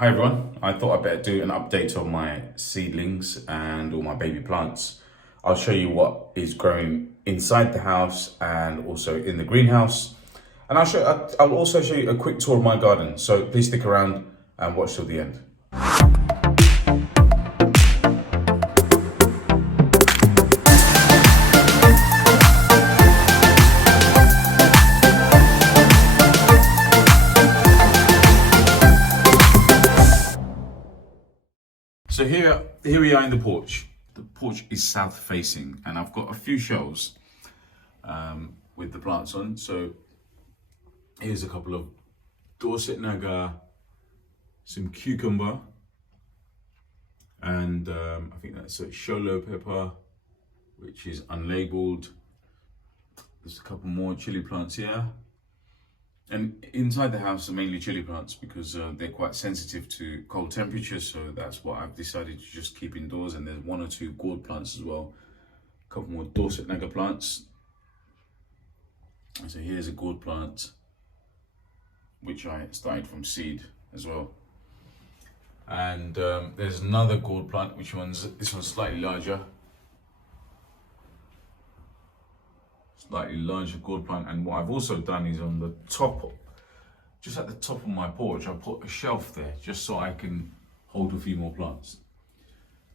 Hi everyone, I thought I'd better do an update on my seedlings and all my baby plants. I'll show you what is growing inside the house and also in the greenhouse. And I'll also show you a quick tour of my garden. So please stick around and watch till the end. So here we are in the porch. The porch is south facing and I've got a few shelves with the plants on. So here's a couple of Dorset Naga, some cucumber, and I think that's a Sholo pepper, which is unlabeled. There's a couple more chili plants here. And inside the house are mainly chili plants because they're quite sensitive to cold temperatures, so that's what I've decided to just keep indoors. And there's one or two gourd plants as well, a couple more Dorset Naga plants. And so here's a gourd plant, which I started from seed as well. And there's another gourd plant, this one's slightly larger. Slightly larger gourd plant, and what I've also done is on the top, just at the top of my porch, I put a shelf there just so I can hold a few more plants.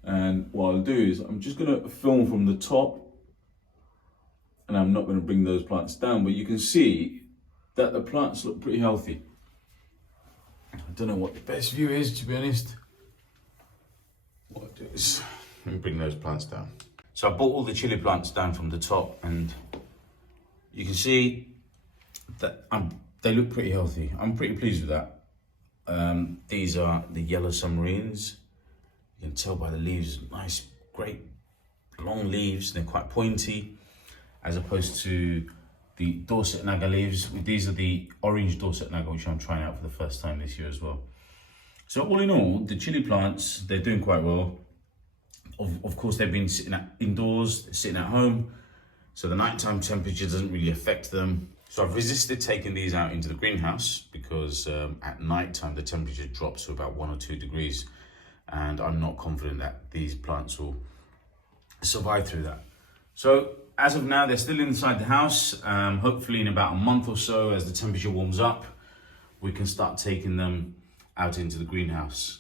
And what I'll do is I'm just going to film from the top, and I'm not going to bring those plants down, but you can see that the plants look pretty healthy. I don't know what the best view is, to be honest. What I'll do is let me bring those plants down. So I brought all the chili plants down from the top, and you can see that they look pretty healthy. I'm pretty pleased with that. These are the yellow submarines. You can tell by the leaves, nice, great, long leaves. They're quite pointy, as opposed to the Dorset Naga leaves. These are the orange Dorset Naga, which I'm trying out for the first time this year as well. So all in all, the chili plants, they're doing quite well. Of course, they've been sitting indoors, sitting at home, so the nighttime temperature doesn't really affect them. So I've resisted taking these out into the greenhouse because at nighttime the temperature drops to about 1 or 2 degrees, and I'm not confident that these plants will survive through that. So as of now, they're still inside the house. Hopefully in about a month or so, as the temperature warms up, we can start taking them out into the greenhouse.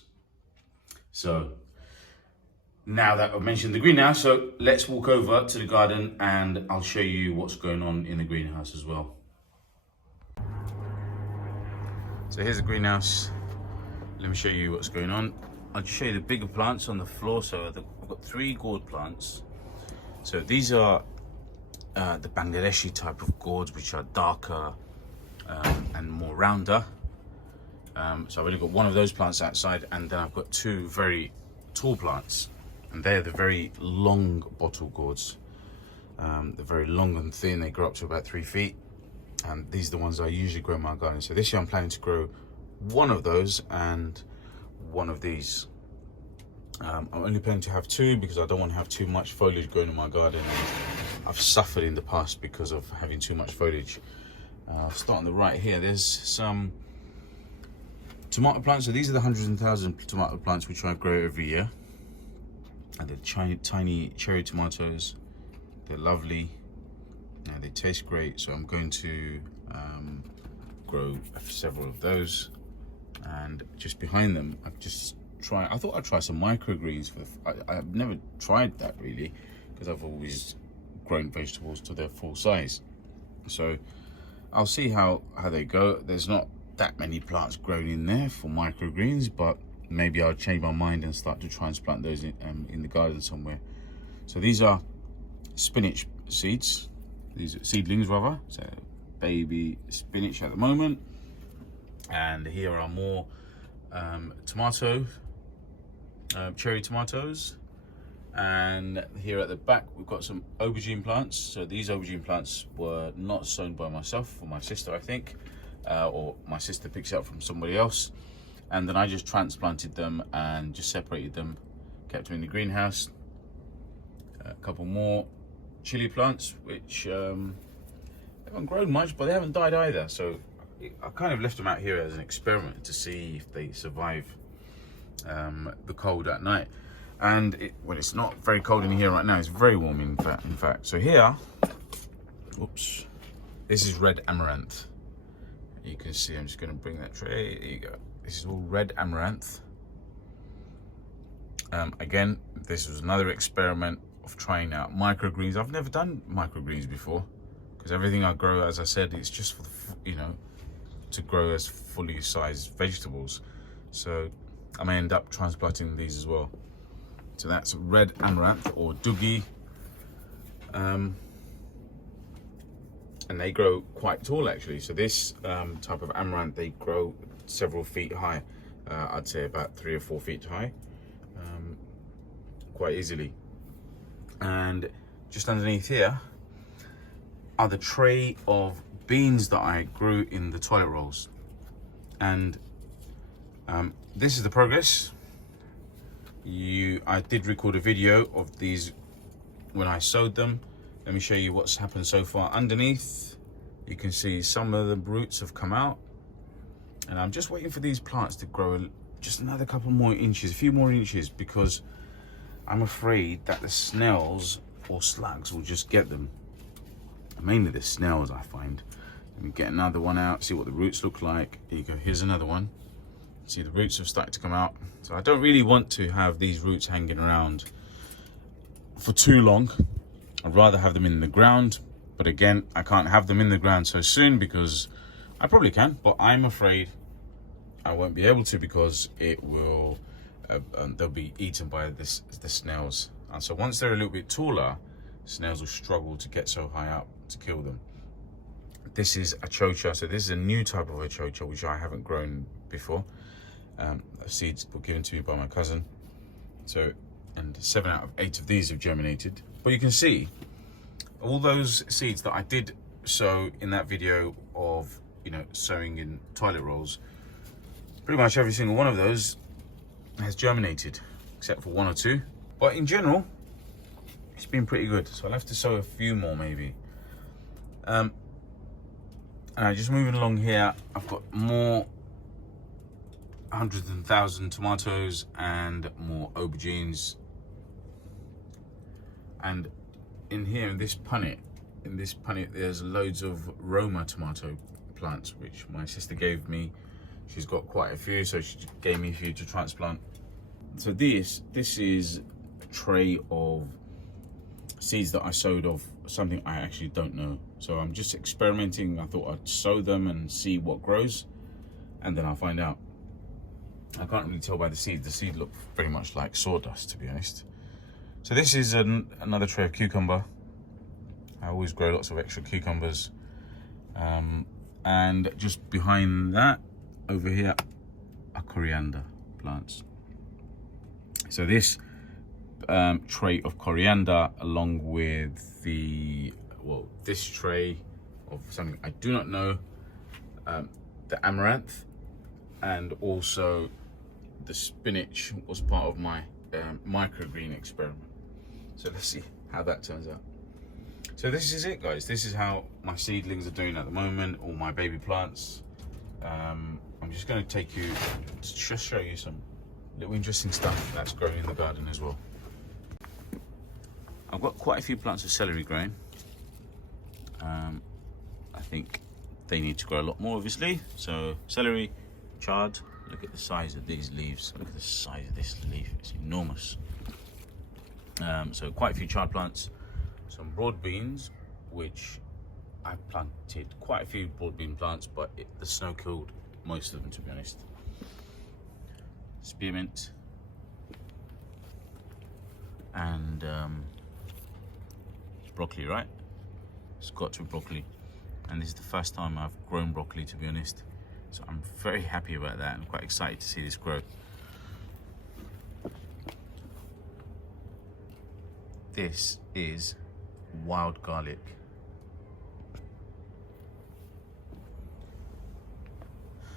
So now that I've mentioned the greenhouse, so let's walk over to the garden and I'll show you what's going on in the greenhouse as well. So here's the greenhouse. Let me show you what's going on. I'll show you the bigger plants on the floor. So I've got 3 gourd plants. So these are the Bangladeshi type of gourds, which are darker and more rounder. So I've only got one of those plants outside, and then I've got 2 very tall plants. And they're the very long bottle gourds. They're very long and thin. They grow up to about 3 feet. And these are the ones I usually grow in my garden. So this year I'm planning to grow one of those and one of these. I'm only planning to have 2 because I don't want to have too much foliage growing in my garden. And I've suffered in the past because of having too much foliage. I'll start on the right here. There's some tomato plants. So these are the hundreds and thousands of tomato plants which I grow every year. And they're tiny cherry tomatoes. They're lovely. They taste great. So I'm going to grow several of those. And just behind them, I thought I'd try some microgreens. I've never tried that really, because I've always grown vegetables to their full size. So I'll see how they go. There's not that many plants grown in there for microgreens, but maybe I'll change my mind and start to transplant those in the garden somewhere. So these are spinach seeds. These are seedlings rather. So baby spinach at the moment. And here are more cherry tomatoes. And here at the back, we've got some aubergine plants. So these aubergine plants were not sown by myself, or my sister, I think, or my sister picks it up from somebody else. And then I just transplanted them and just separated them, kept them in the greenhouse. A couple more chili plants, which haven't grown much, but they haven't died either. So I kind of left them out here as an experiment to see if they survive the cold at night. And well, it's not very cold in here right now. It's very warm in fact. So here, oops, this is red amaranth. You can see, I'm just going to bring that tray. There you go. This is all red amaranth. Again, this was another experiment of trying out microgreens. I've never done microgreens before because everything I grow, as I said, it's just for the, to grow as fully sized vegetables. So I may end up transplanting these as well. So that's red amaranth or doogie. And they grow quite tall actually. So this type of amaranth, they grow several feet high. I'd say about 3 or 4 feet high, quite easily. And just underneath here are the tray of beans that I grew in the toilet rolls. And this is the progress. I did record a video of these when I sowed them. Let me show you what's happened so far. Underneath, you can see some of the roots have come out. And I'm just waiting for these plants to grow just another couple more inches, a few more inches, because I'm afraid that the snails or slugs will just get them. Mainly the snails, I find. Let me get another one out, see what the roots look like. Here you go, here's another one. See, the roots have started to come out. So I don't really want to have these roots hanging around for too long. I'd rather have them in the ground. But again, I can't have them in the ground so soon because I probably can, but I'm afraid I won't be able to because it will, they'll be eaten by the snails. And so once they're a little bit taller, snails will struggle to get so high up to kill them. This is a chocha, so this is a new type of a chocha which I haven't grown before. Seeds were given to me by my cousin. So, and 7 out of 8 of these have germinated. But you can see all those seeds that I did sow in that video of, sowing in toilet rolls, pretty much every single one of those has germinated, except for 1 or 2. But in general, it's been pretty good. So I'll have to sow a few more maybe. And just moving along here, I've got more hundreds and thousands tomatoes and more aubergines. And in here, in this punnet, there's loads of Roma tomato plants, which my sister gave me. She's got quite a few, so she gave me a few to transplant. So this is a tray of seeds that I sowed of something I actually don't know. So I'm just experimenting. I thought I'd sow them and see what grows, and then I'll find out. I can't really tell by the seed. The seed look very much like sawdust, to be honest. So this is another tray of cucumber. I always grow lots of extra cucumbers. And just behind that, over here, are coriander plants. So this tray of coriander, along with this tray of something I do not know, the amaranth, and also the spinach was part of my microgreen experiment. So let's see how that turns out. So this is it, guys. This is how my seedlings are doing at the moment, all my baby plants. I'm just going to take you to just show you some little interesting stuff that's growing in the garden as well. I've got quite a few plants of celery growing. I think they need to grow a lot more, obviously. So celery, chard. Look at the size of these leaves. Look at the size of this leaf. It's enormous. So quite a few chard plants. Some broad beans, which I've planted quite a few broad bean plants, but the snow killed most of them, to be honest. Spearmint. And broccoli, right? It's got to be broccoli. And this is the first time I've grown broccoli, to be honest. So I'm very happy about that. I'm quite excited to see this grow. This is wild garlic.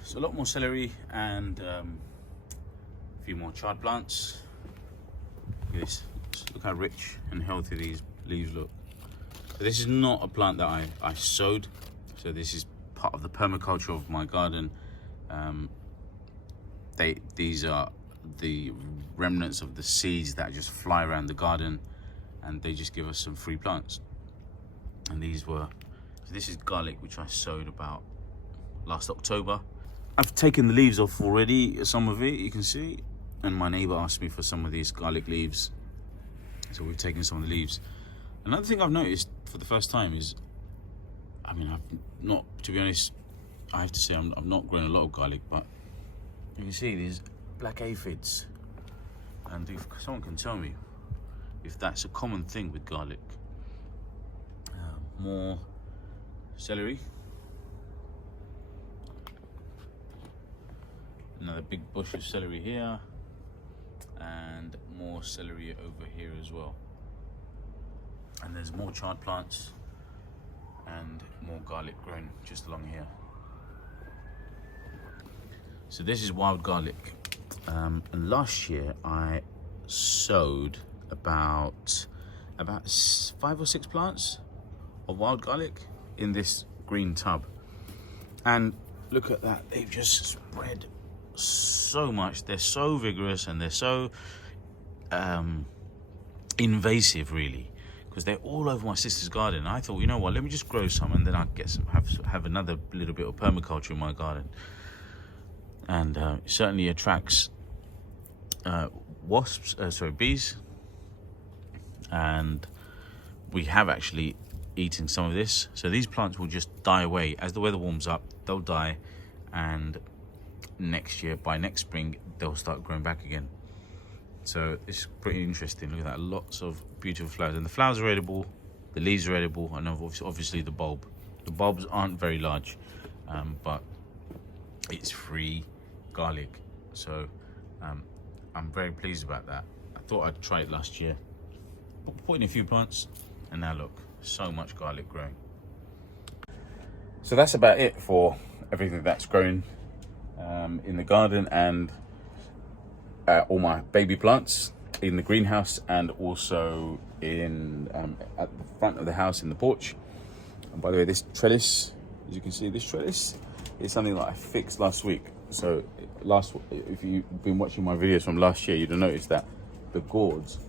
So a lot more celery and a few more chard plants. Look at this. Look how rich and healthy these leaves look. So this is not a plant that I sowed. So this is part of the permaculture of my garden. These are the remnants of the seeds that just fly around the garden, and they just give us some free plants. And these were, so this is garlic which I sowed about last October. I've taken the leaves off already, some of it you can see, and my neighbor asked me for some of these garlic leaves, so we've taken some of the leaves. Another thing I've noticed for the first time is, I mean, I've not, to be honest, I have to say I've not grown a lot of garlic, but you can see these black aphids, and if someone can tell me if that's a common thing with garlic. More celery, another big bush of celery here, and more celery over here as well, and there's more chard plants and more garlic grown just along here. So this is wild garlic, and last year I sowed about 5 or 6 plants of wild garlic in this green tub, and look at that, they've just spread so much. They're so vigorous and they're so invasive, really, because they're all over my sister's garden. I thought, you know what, let me just grow some, and then I'll get some, have another little bit of permaculture in my garden. And it certainly attracts bees, and we have actually eaten some of this. So these plants will just die away as the weather warms up. They'll die, and next year, by next spring, they'll start growing back again. So it's pretty interesting. Look at that, lots of beautiful flowers, and the flowers are edible, the leaves are edible, and obviously the bulb. The bulbs aren't very large, but it's free garlic, so I'm very pleased about that. I thought I'd try it last year, put in a few plants, and now look, so much garlic growing. So that's about it for everything that's grown in the garden, and all my baby plants in the greenhouse, and also in at the front of the house in the porch. And by the way, this trellis, as you can see, this trellis is something that I fixed last week. So if you've been watching my videos from last year, you'd have noticed that the Gourds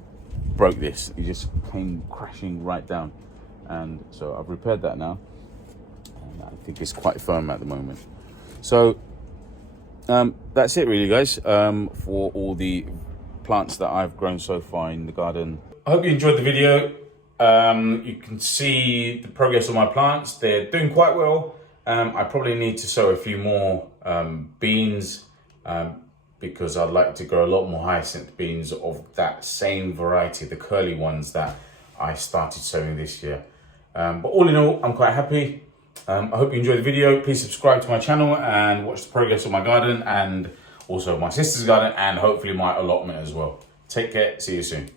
broke this. It just came crashing right down, and so I've repaired that now, and I think it's quite firm at the moment. So that's it really, guys, for all the plants that I've grown so far in the garden. I hope you enjoyed the video. You can see the progress of my plants. They're doing quite well. I probably need to sow a few more beans, because I'd like to grow a lot more hyacinth beans of that same variety, the curly ones that I started sowing this year. But all in all, I'm quite happy. I hope you enjoyed the video. Please subscribe to my channel and watch the progress of my garden, and also my sister's garden, and hopefully my allotment as well. Take care. See you soon.